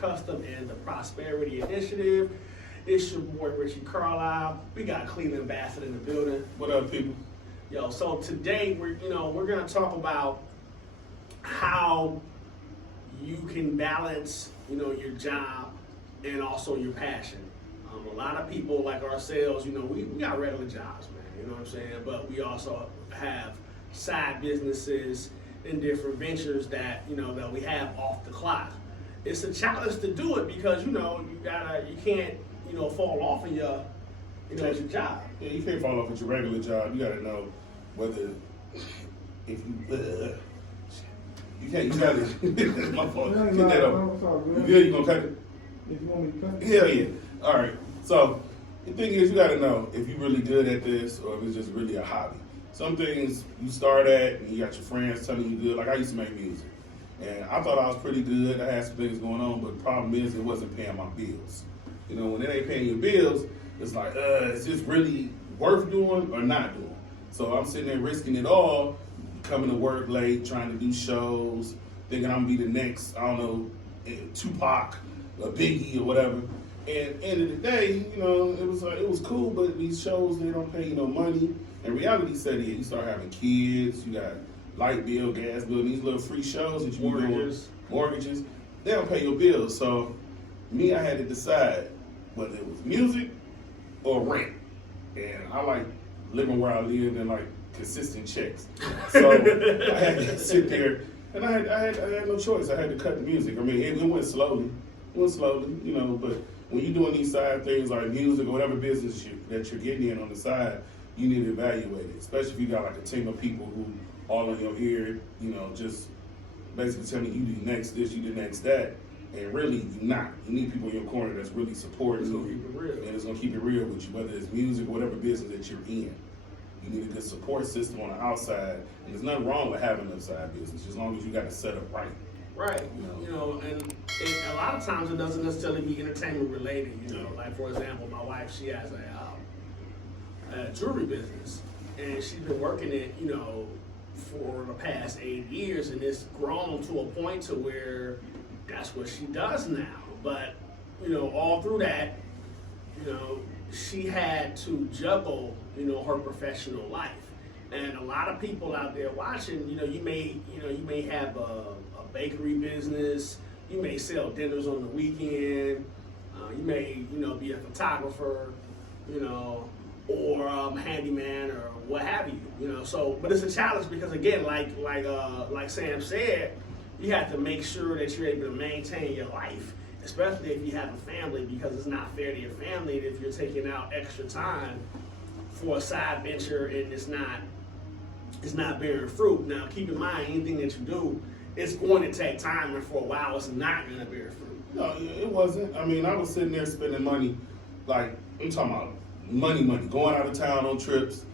Custom and the Prosperity Initiative. It's your boy Richie Carlisle. We got Cleveland Bassett in the building. What up, people? Yo, so today we're gonna talk about how you can balance, your job and also your passion. A lot of people like ourselves, we got regular jobs, man. You know what I'm saying? But we also have side businesses and different ventures that that we have off the clock. It's a challenge to do it because you can't fall off in your your job. Yeah, you can't fall off with your regular job. You gotta know whether if you gotta my fault. Get that over. You good? You gonna cut it? If you want me to cut it? Hell yeah. All right. So the thing is, you gotta know if you're really good at this or if it's just really a hobby. Some things you start at and you got your friends telling you good. Like I used to make music, and I thought I was pretty good. I had some things going on, but the problem is it wasn't paying my bills. When it ain't paying your bills, it's like, is this really worth doing or not doing? So I'm sitting there risking it all, coming to work late, trying to do shows, thinking I'm gonna be the next, I don't know, Tupac, or Biggie or whatever. And end of the day, it was cool, but these shows, they don't pay you no money. And reality set in, you start having kids, you got light bill, gas bill, these little free shows that you mortgages, they don't pay your bills. So me, I had to decide whether it was music or rent. And I like living where I live and like consistent checks. So I had to sit there and I had no choice. I had to cut the music. I mean, it went slowly. But when you're doing these side things like music or whatever business that you're getting in on the side, you need to evaluate it, especially if you got like a team of people who all in your ear, just basically telling you do next this, you do next that, and really you're not. You need people in your corner that's really supporting you, and it's gonna keep it real with you, whether it's music or whatever business that you're in. You need a good support system on the outside, and there's nothing wrong with having a side business, as long as you got it set up right. Right, and a lot of times it doesn't necessarily be entertainment related. Like for example, my wife, she has a jewelry business, and she's been working it, for the past 8 years, and it's grown to a point to where that's what she does now. But all through that, she had to juggle, her professional life. And a lot of people out there watching, you may have a bakery business, you may sell dinners on the weekend, you may, be a photographer, or handyman or what have you, So, but it's a challenge because again, like Sam said, you have to make sure that you're able to maintain your life, especially if you have a family, because it's not fair to your family if you're taking out extra time for a side venture and it's not bearing fruit. Now, keep in mind, anything that you do, it's going to take time, and for a while, it's not going to bear fruit. No, it wasn't. I mean, I was sitting there spending money, like, I'm talking about money, going out of town on trips,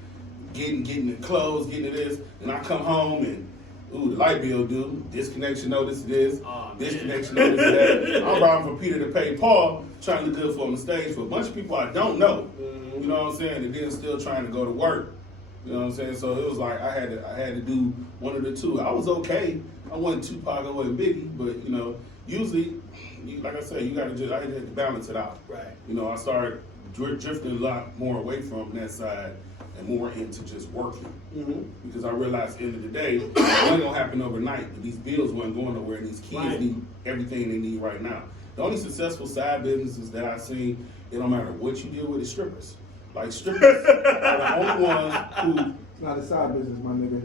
getting the clothes, getting this, and I come home and, the light bill due, disconnection notice this, disconnection notice that. I'm robbing for Peter to pay Paul, trying to look good for on the stage for a bunch of people I don't know. Mm-hmm. You know what I'm saying? And then still trying to go to work. You know what I'm saying? So it was like I had to do one of the two. I was okay. I wasn't Tupac, I wasn't Biggie, but usually, like I said, I had to balance it out. Right. I started drifting a lot more away from that side and more into just working. Mm-hmm. Because I realized at the end of the day, it wasn't gonna happen overnight. But these bills weren't going nowhere, and these kids need everything they need right now. The only successful side businesses that I've seen, it don't matter what you deal with, is strippers. Like strippers are the only ones who. It's not a side business, my nigga.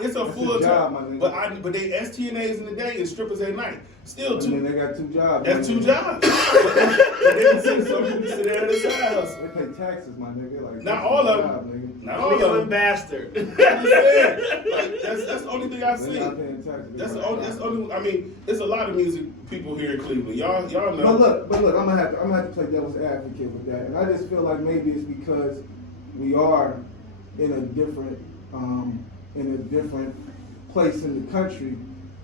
It's a full job, time. my nigga. But they STNAs in the day and strippers at night. Still two. They got 2 jobs. That's 2 jobs. But they can see some people sit there at the side hustle. They pay taxes, my nigga. Like not all of them. Not all of them. Bastard. I'm just saying. Like, that's the only thing I've seen. Not paying taxes. That's the only. I mean, there's a lot of music people here in Cleveland. Y'all know. But look, I'm gonna have to play devil's advocate with that, and I just feel like maybe it's because we are in a different place in the country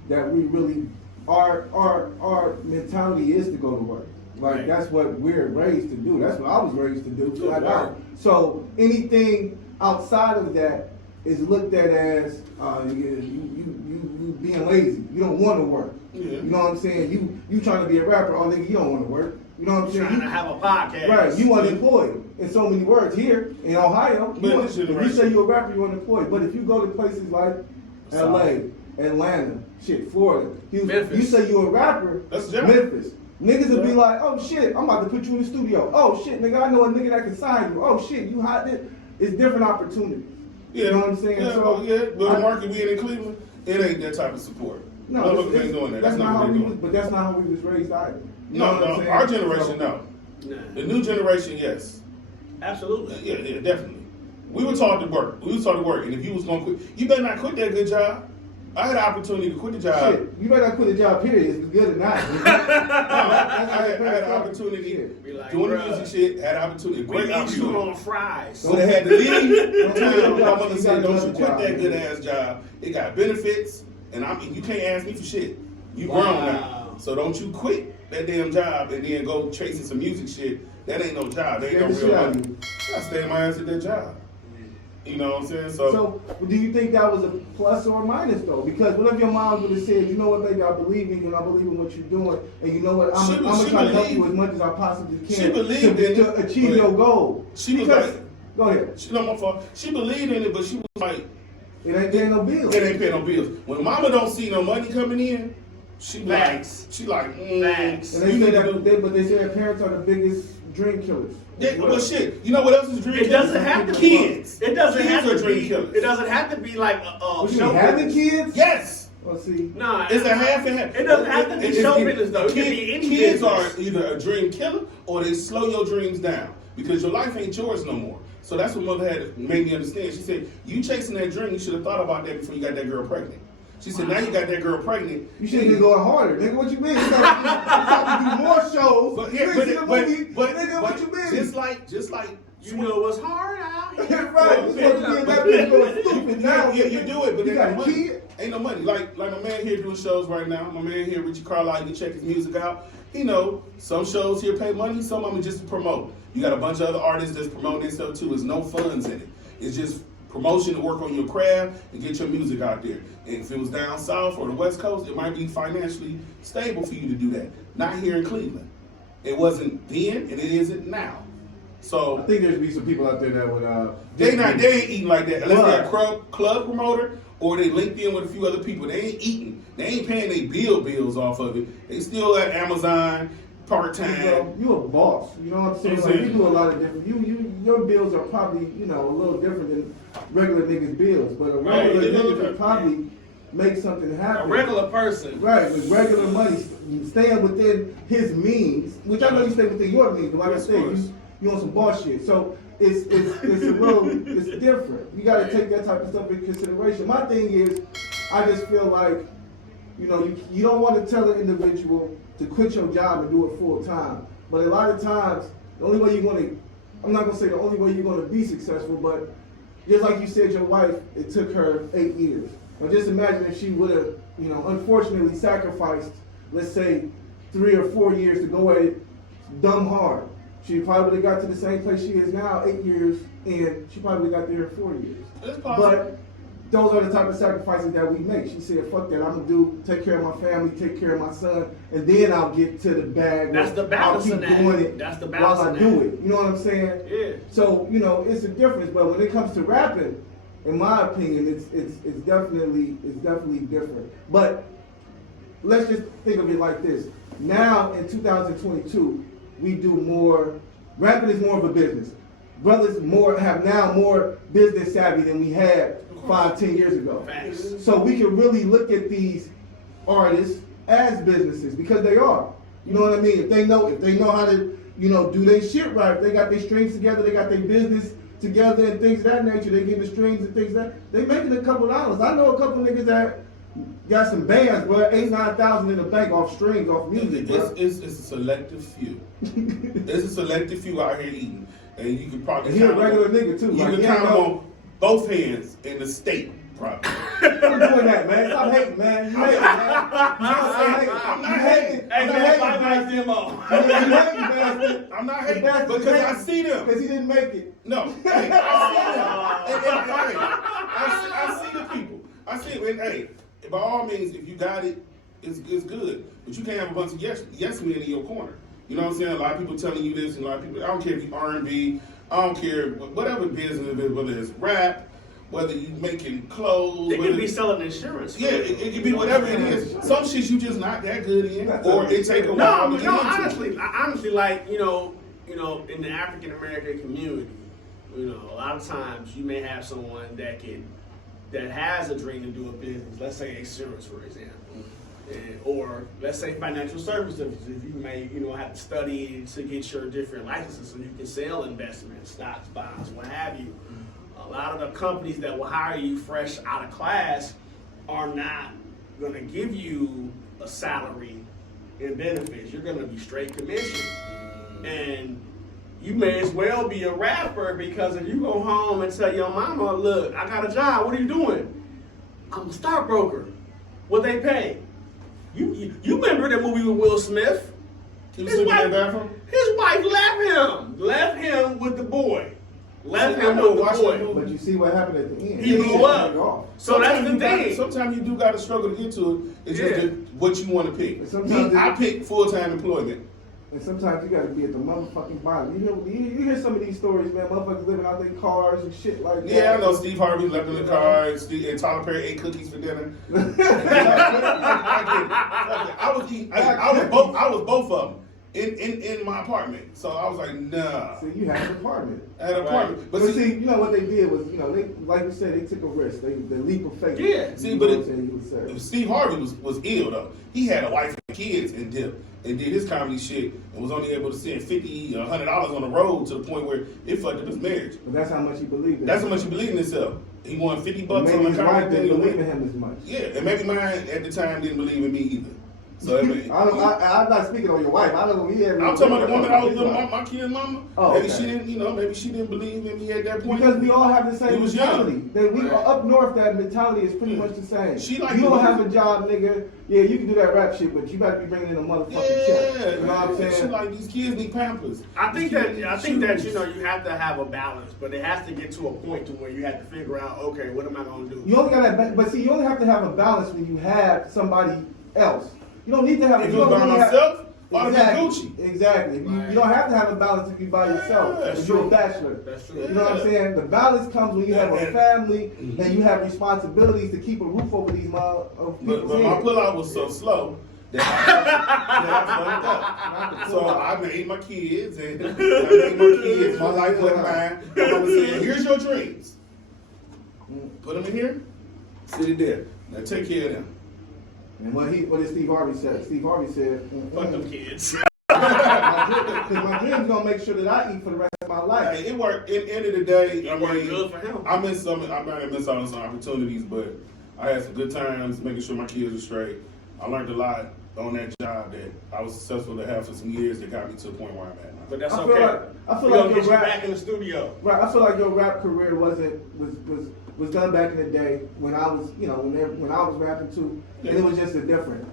that we really our mentality is to go to work. Like right. That's what we're raised to do. That's what I was raised to do. Flat out. So anything outside of that is looked at as you being lazy. You don't want to work. Yeah. You know what I'm saying? You trying to be a rapper, oh nigga, you don't want to work. You know what I'm saying? Trying to have a podcast. Right, you unemployed. In so many words, here in Ohio, if you say you're a rapper, you're unemployed. But if you go to places like LA, Atlanta, Florida, you say you're a rapper, that's Memphis. Niggas will be like, oh shit, I'm about to put you in the studio. Oh shit, nigga, I know a nigga that can sign you. Oh shit, you hot. It's different opportunities. Yeah. You know what I'm saying? Yeah, So, but the market being in Cleveland, it ain't that type of support. No, motherfuckers ain't doing that. That's not what they're doing. But that's not how we was raised either. You No, know what I'm saying? our generation, no. Nah. The new generation, yes. Absolutely. Yeah, definitely. We were taught to work. And if you was gonna quit, you better not quit that good job. I had an opportunity to quit the job. Shit, you better not quit the job, period. It's good or not. I had an opportunity Like, doing the music shit, had an opportunity, We great need you opportunity. on fries. But I had to leave. Don't Tell my quit mother said, don't you quit job, that man. good ass job. It got benefits, and you can't ask me for shit. You grown now. So don't you quit that damn job and then go chasing some music shit. That ain't no job. That ain't no real money. I stay my ass at that job. You know what I'm saying? So, do you think that was a plus or a minus though? Because what if your mom would have said, you know what, baby, I believe in you and I believe in what you're doing, and you know what, I'm gonna try to help you as much as I possibly can she believed in to it, achieve your goal. She was because, like, go ahead. My fault. She believed in it, but she was like, it ain't paying no bills. it ain't paying no bills. When mama don't see no money coming in, she Facts. like, Facts. And they say that, they say that parents are the biggest dream killers. Well, shit. You know what else is dream It killers? doesn't have to be. Kids. It doesn't have Kids to are dream be. killers. It doesn't have to be like What you show mean, having business. kids? Yes. Well, see. Nah, It's a half and half. It doesn't have to be show business though. It can be any Kids business. are either a dream killer or they slow your dreams down because your life ain't yours no more. So that's what mother had made me understand. She said, you chasing that dream, you should have thought about that before you got that girl pregnant. She said, now you got that girl pregnant. You should have been going harder. Nigga, what you mean? You got to do more shows. But Nigga, what you mean? Just like You know what's hard out here. Right, you supposed to be in that bitch going stupid now. Yeah, you do it, but you ain't got no a money. kid? Ain't no money. Like my man here doing shows right now. My man here, Richie Carlisle, you can check his music out. He know some shows here pay money, some of them just to promote. You got a bunch of other artists that's promoting themselves too. There's no funds in it. It's just promotion to work on your craft and get your music out there. And if it was down south or the West Coast, it might be financially stable for you to do that. Not here in Cleveland. It wasn't then, and it isn't now. So I think there's be some people out there that would. they ain't eating like that unless they're a club promoter or they linked in with a few other people. They ain't eating. They ain't paying their bills off of it. They still at Amazon part time. You a boss. You know what I'm saying? Like, you do a lot of different. Your bills are probably a little different than regular niggas' bills, but a regular nigga could probably make something happen. A regular person. Right, with regular money, staying within his means, which I know you stay within your means, but like I said, you on some boss shit. So it's different. You got to take that type of stuff into consideration. My thing is, I just feel like, you don't want to tell an individual to quit your job and do it full time. But a lot of times, the only way you're going to, I'm not going to say the only way you're going to be successful, but just like you said, your wife, it took her 8 years. Now just imagine if she would have, unfortunately sacrificed, let's say, 3 or 4 years to go at it dumb hard. She probably would have got to the same place she is now, 8 years, and she probably would have got there in 4 years. It's possible. But those are the type of sacrifices that we make. She said, fuck that, I'm going to take care of my family, take care of my son, and then I'll get to the bag. That's the balance I'll in keep that. doing it That's the balance while I in do that. it. You know what I'm saying? Yeah. So, it's a difference, but when it comes to rapping, in my opinion, it's definitely different. But let's just think of it like this. Now in 2022, we do more. Rapping is more of a business. Brothers have now more business savvy than we had 5-10 years ago. Facts. So we can really look at these artists as businesses because they are. You know what I mean? If they know how to, do their shit right, if they got their strings together, they got their business together and things of that nature, they get the strings and things that they making a couple dollars. I know a couple niggas that got some bands, bro, 8,000-9,000 in the bank off strings, off music, bro. It's a selective few. It's a selective few out here eating, and you can probably And he a regular nigga too. You Like, can count them on both hands in the state, probably. Stop doing that, man. Stop hating, man. You hating, man. I'm not hating. Hey, man, bypass them all. I'm not hating because I see them. Because he didn't make it. No, hey, I see them. I see the people. I see it. And, hey, by all means, if you got it, it's good. But you can't have a bunch of yes men in your corner. You know what I'm saying? A lot of people telling you this, and a lot of people, I don't care if you R&B, I don't care whatever business it is, whether it's rap, whether you making clothes. It could be selling insurance. Yeah, it could be whatever it is. Some shit you just not that good in, or it take a while to get into. Honestly, like, you know, in the African American community, you know, a lot of times you may have someone that has a dream to do a business. Let's say insurance, for example. Or let's say financial services. You may, have to study to get your different licenses so you can sell investments, stocks, bonds, what have you. A lot of the companies that will hire you fresh out of class are not going to give you a salary and benefits. You're going to be straight commission. And you may as well be a rapper, because if you go home and tell your mama, look, I got a job, what are you doing? I'm a stockbroker. What they pay? You remember that movie with Will Smith? His wife left him with the boy. But you see what happened at the end. He blew up. So that's the thing. Sometimes you do got to struggle to get to it. It's just what you want to pick. I pick full-time employment. And sometimes you got to be at the motherfucking bottom. You hear some of these stories, man. Motherfuckers living out their cars and shit like that. Yeah, I know Steve Harvey left in the car, and Tyler Perry ate cookies for dinner. I was both of them in my apartment. So I was like, nah. See, you had an apartment. I had an apartment. Right. But see, you know what they did was, they, like you said, they took a risk. The leap of faith. Yeah. See, Steve Harvey was ill though. He had a wife and kids and did his comedy shit and was only able to send $50 or $100 on the road to the point where it fucked up his marriage. But that's how much he believed in. That's how much he believed in himself. He won $50 on the comedy. His wife didn't believe in him as much. Yeah, and maybe mine at the time didn't believe in me either. So I'm not speaking on your wife. I don't know. I'm talking about the woman I was with, my kid's mama. Oh, maybe she didn't, maybe she didn't believe in me at that point. Because we all have the same mentality. Up north, that mentality is pretty much the same. You don't have a job, nigga. Yeah, you can do that rap shit, but you got to be bringing in a motherfucking check. You know what I'm saying? She like, these kids need Pampers. I think that you have to have a balance, but it has to get to a point to where you have to figure out, okay, what am I going to do? You only have to have a balance when you have somebody else. You don't need to have. If you're by myself, Gucci. Exactly. Right. You don't have to have a balance if you're by yourself. If you're a bachelor. That's true. You know what I'm saying? The balance comes when you have a family and you have responsibilities to keep a roof over these people's But my pullout was so slow that I fucked up. So I made my kids, my life wasn't mine. I was saying, here's your dreams. Put them in here, sit it there. Now take care of them. And what did Steve Harvey say? Steve Harvey said, Fuck them kids. Because my dream's gonna make sure that I eat for the rest of my life. Hey, it worked. At the end of the day, It worked good for him. I might have missed out on some opportunities, but I had some good times making sure my kids were straight. I learned a lot on that job that I was successful to have for some years that got me to the point where I'm at now. But that's I okay. feel We're like gonna your get you rap back in the studio. Right, I feel like your rap career was done back in the day when I was, when I was rapping too, and it was just it was different.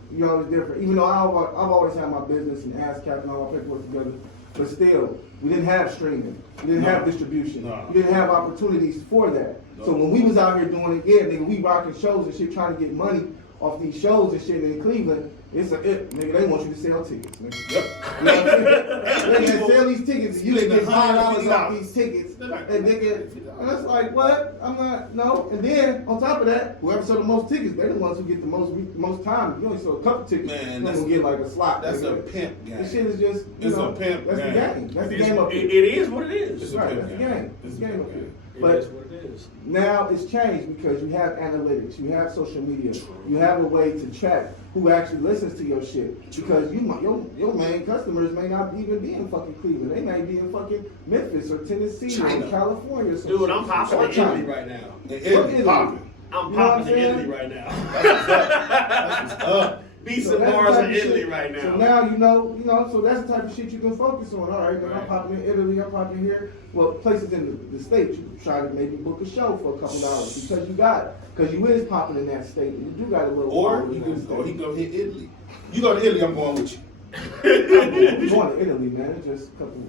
Even though I've always had my business and ASCAP and all my paperwork together, but still, we didn't have streaming, we didn't have distribution, we didn't have opportunities for that. So when we was out here doing it, nigga, we rocking shows and shit, trying to get money off these shows and shit in Cleveland. Nigga, they want you to sell tickets, nigga. Yep. You know what I'm saying? They sell these tickets, and you can get $5 off these tickets. And nigga, and that's like, what? I'm not, no. And then, on top of that, whoever sold the most tickets, they're the ones who get the most time. You only sold a couple tickets, you're going to get like a slot. That's a pimp game. This shit is just, a pimp that's game. the game. That's the game up here. It is what it is. It's a Right, pimp that's the game. game. It's the game up here. It But is what it is. now it's changed because you have analytics, you have social media, you have a way to track who actually listens to your shit. Because your main customers may not even be in fucking Cleveland. They may be in fucking Memphis or Tennessee or California or something. Dude, I'm popping in Italy right now. It's popping. I'm You know what popping in I'm Italy saying? right now. That's what's up. Decent that's the bars type in of Italy shit. right now. So now so that's the type of shit you can focus on. All right, then I'm Right. popping in Italy, I'm popping here. Well, places in the States, you try to maybe book a show for a couple hours because you is popping in that state. You do got a little. Or following he in that state. go hit Italy. You go to Italy, I'm going with you. I'm going to Italy, man. It's just a couple,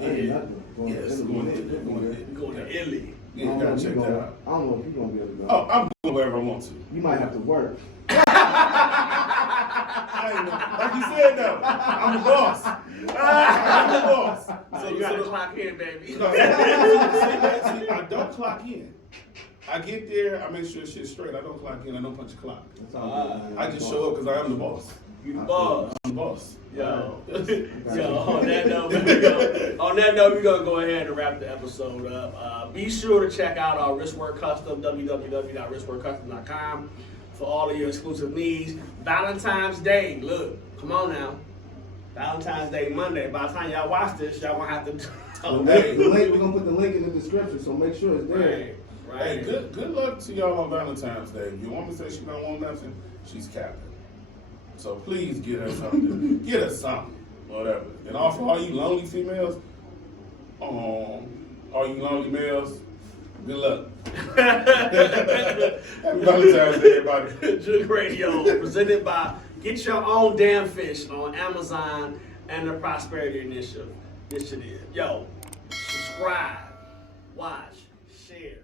ain't Yeah. nothing. Going to Yes, Italy. going to Italy. Going to Italy. Yeah, you gotta check that out. I don't know if you're going to be able to go. Oh, I'm going wherever I want to. You might have to work. Like you said though, I'm the boss. I'm the boss. So you gotta clock in, baby. See, I don't clock in. I get there, I make sure shit's straight. I don't clock in, I don't punch a clock. I just show up because I am the boss. You the boss. I'm the boss. Yo, on that note, we're gonna go ahead and wrap the episode up. Be sure to check out our Wristwork Custom, www.wristworkcustom.com, for all of your exclusive needs. Valentine's Day, look, come on now. Valentine's Day Monday. By the time y'all watch this, y'all won't have to. We're gonna put the link in the description, so make sure it's there. Right. Hey, good luck to y'all on Valentine's Day. If your woman says she don't want nothing, she's capping. So please get her something. Get her something, whatever. And also, all you lonely females, all you lonely males, good luck. Happy Valentine's Day, everybody. Jooked Radio, presented by Get Your Own Damn Fish on Amazon and the Prosperity Initiative. Yo, subscribe, watch, share.